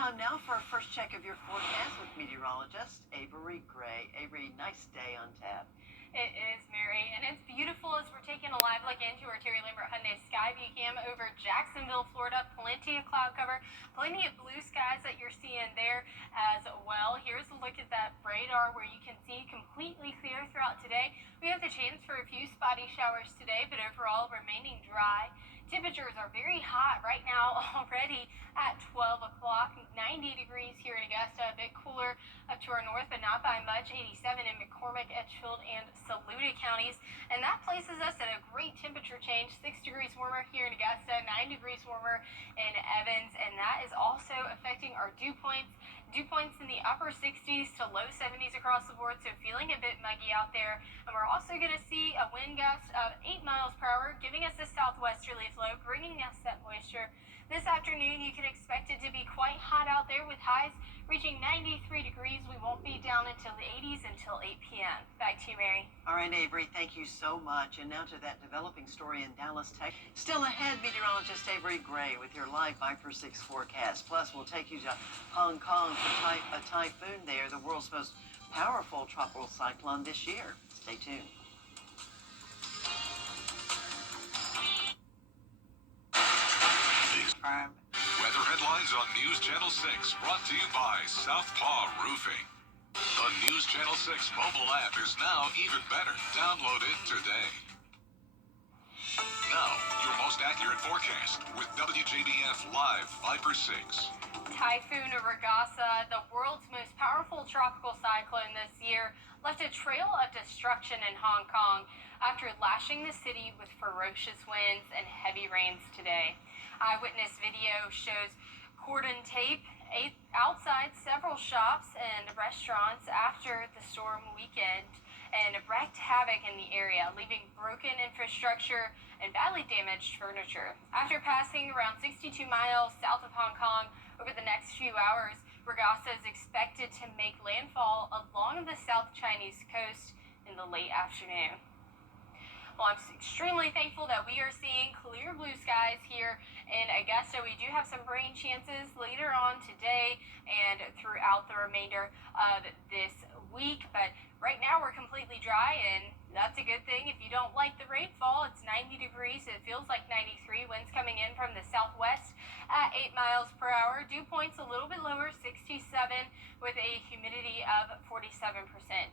Time now for our first check of your forecast with meteorologist Avery Gray. Avery, nice day on tap. It is, Mary, and it's beautiful as we're taking a live look into our Terry Lambert Hyundai Sky View Cam over Jacksonville, Florida. Plenty of cloud cover, plenty of blue skies that you're seeing there as well. Here's a look at that radar where you can see completely clear throughout today. We have the chance for a few spotty showers today, but overall remaining dry. Temperatures are very hot right now already at 12 o'clock, 90 degrees here in Augusta, a bit cooler up to our north, but not by much, 87 in McCormick, Edgefield, and Saluda counties. And that places us at a great temperature change, 6 degrees warmer here in Augusta, 9 degrees warmer in Evans, and that is also affecting our dew points. Dew points in the upper 60s to low 70s across the board, so feeling a bit muggy out there. And we're also going to see a wind gust of 8 miles per hour, giving us a southwesterly flow, bringing us that moisture. This afternoon, you can expect it to be quite hot out there with highs reaching 93 degrees. We won't be down until the 80s until 8 p.m. Back to you, Mary. All right, Avery, thank you so much. And now to that developing story in Dallas, Texas. Still ahead, meteorologist Avery Gray with your live Viper 6 forecast. Plus, we'll take you to Hong Kong for a typhoon there, the world's most powerful tropical cyclone this year. Stay tuned. Weather headlines on News Channel 6, brought to you by Southpaw Roofing. The News Channel 6 mobile app is now even better. Download it today. Now, your most accurate forecast with WJBF Live Viper 6. Typhoon Regasa, the world's most powerful tropical cyclone this year, left a trail of destruction in Hong Kong after lashing the city with ferocious winds and heavy rains today. Eyewitness video shows cordon tape outside several shops and restaurants after the storm weekend and wreaked havoc in the area, leaving broken infrastructure and badly damaged furniture. After passing around 62 miles south of Hong Kong over the next few hours, Regasa is expected to make landfall along the South Chinese coast in the late afternoon. Well, I'm extremely thankful that we are seeing clear blue skies here in Augusta. We do have some rain chances later on today and throughout the remainder of this week, but right now we're completely dry, and that's a good thing. If you don't like the rainfall, it's 90 degrees. It feels like 93. Winds coming in from the southwest at 8 miles per hour. Dew points a little bit lower, 67, with a humidity of 47%.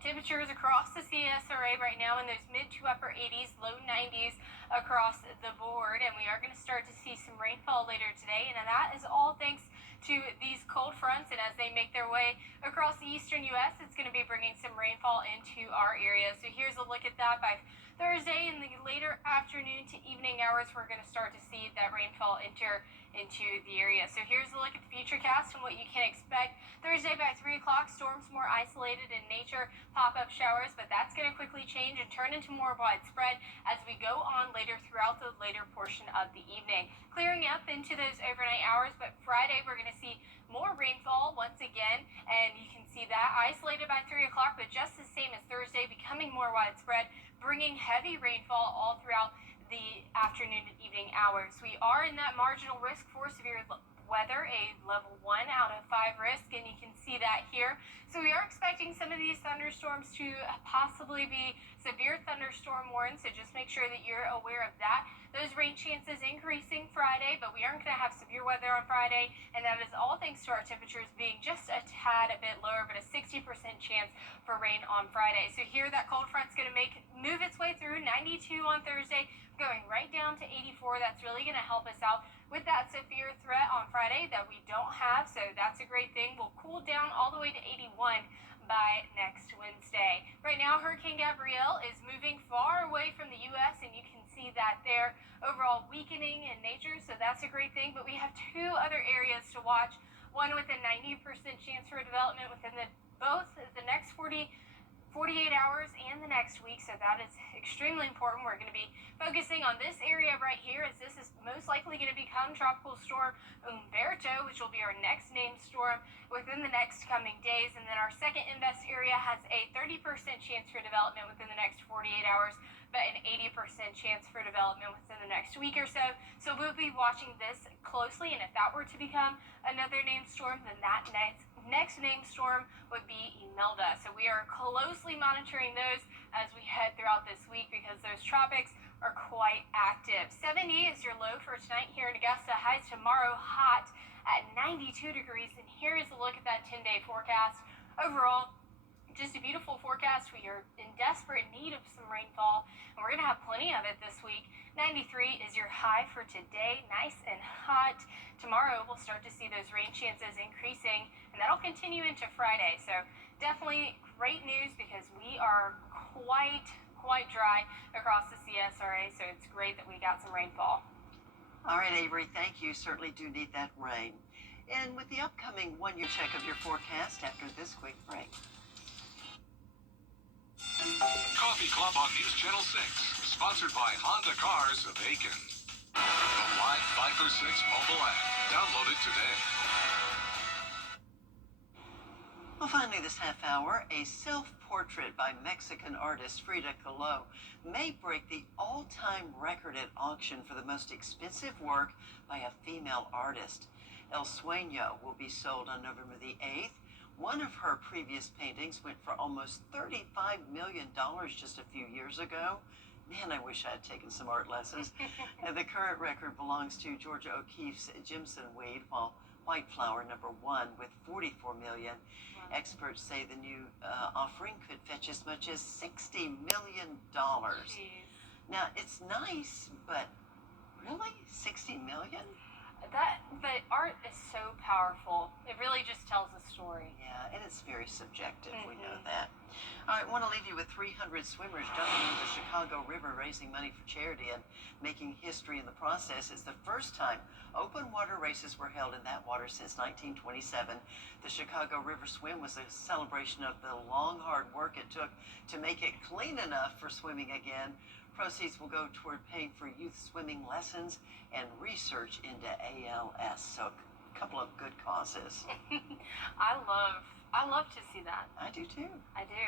Temperatures across the CSRA right now in those mid to upper 80s, low 90s across the board, and we are going to start to see some rainfall later today, and that is all thanks to these cold fronts, and as they make their way across the eastern U.S., it's going to be bringing some rainfall into our area. So here's a look at that. By Thursday in the later afternoon to evening hours, we're going to start to see that rainfall enter into the area. So here's a look at the futurecast and what you can expect. Thursday by 3 o'clock, storms more isolated in nature, pop-up showers, but that's going to quickly change and turn into more widespread as we go on later throughout the later portion of the evening. Clearing up into those overnight hours, but Friday we're going to see more rainfall once again, and you can see that isolated by 3 o'clock, but just the same as Thursday, becoming more widespread, bringing heavy rainfall all throughout the afternoon and evening hours. We are in that marginal risk for severe weather, a level 1 out of 5 risk, and you can see that here. So we are expecting some of these thunderstorms to possibly be severe thunderstorm warnings, so just make sure that you're aware of that. Those rain chances increasing Friday, but we aren't going to have severe weather on Friday, and that is all thanks to our temperatures being just a tad a bit lower, but a 60% chance for rain on Friday. So here that cold front's going to move its way through 92 on Thursday, going right down to 84. That's really going to help us out with that severe threat on Friday that we don't have, so that's a great thing. We'll cool down all the way to 81 by next Wednesday. Right now, Hurricane Gabrielle is moving far away from the U.S., and you can see that there, overall weakening in nature, so that's a great thing. But we have two other areas to watch, one with a 90% chance for development within both the next 48 48 hours and the next week, so that is extremely important. We're going to be focusing on this area right here, as this is most likely going to become Tropical Storm Umberto, which will be our next named storm within the next coming days. And then our second invest area has a 30% chance for development within the next 48 hours, but an 80% chance for development within the next week or so. So we'll be watching this closely, and if that were to become another named storm, then that next named storm would be Imelda. So we are closely monitoring those as we head throughout this week, because those tropics are quite active. 70 is your low for tonight here in Augusta. Highs tomorrow hot at 92 degrees. And here is a look at that 10-day forecast. Overall, just a beautiful forecast. We are in desperate need of some rainfall, and we're going to have plenty of it this week. 93 is your high for today. Nice and hot. Tomorrow we'll start to see those rain chances increasing, and that'll continue into Friday. So definitely great news, because we are quite dry across the CSRA, so it's great that we got some rainfall. All right, Avery, thank you. Certainly do need that rain. And with the upcoming one-year check of your forecast after this quick break. Coffee Club on News Channel 6, sponsored by Honda Cars of Aiken. The live 5 for 6 mobile app. Download it today. Well, finally this half hour, a self-portrait by Mexican artist Frida Kahlo may break the all-time record at auction for the most expensive work by a female artist. El Sueño will be sold on November the 8th. One of her previous paintings went for almost $35 million just a few years ago. Man, I wish I had taken some art lessons. And the current record belongs to Georgia O'Keeffe's Jimson Weed, while White Flower #1 with $44 million. Wow. Experts say the new offering could fetch as much as $60 million. Jeez. Now, it's nice, but really? $60 million? But art is so powerful. It really just tells a story. Yeah, and it's very subjective. We know that. All right, I want to leave you with 300 swimmers jumping into the Chicago River, raising money for charity and making history in the process. It's the first time open water races were held in that water since 1927. The Chicago River Swim was a celebration of the long, hard work it took to make it clean enough for swimming again. Proceeds will go toward paying for youth swimming lessons and research into ALS. So a couple of good causes. I love to see that. I do too. I do.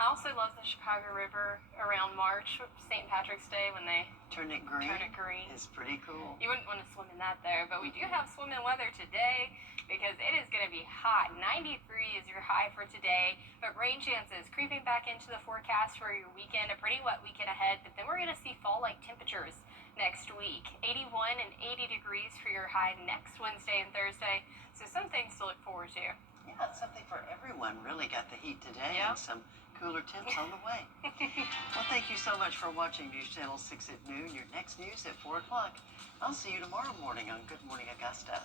I also love the Chicago River around March, St. Patrick's Day, when they turn it green. It's pretty cool. You wouldn't want to swim in that there, but we do have swimming weather today, because it is going to be hot. 93 is your high for today, but rain chances creeping back into the forecast for your weekend. A pretty wet weekend ahead, but then we're going to see fall-like temperatures next week. 81 and 80 degrees for your high next Wednesday and Thursday, so some things to look forward to. Yeah, it's something for everyone. Really got the heat today, and some cooler temps on the way. Well, thank you so much for watching News Channel 6 at noon. Your next news at 4 o'clock. I'll see you tomorrow morning on Good Morning Augusta.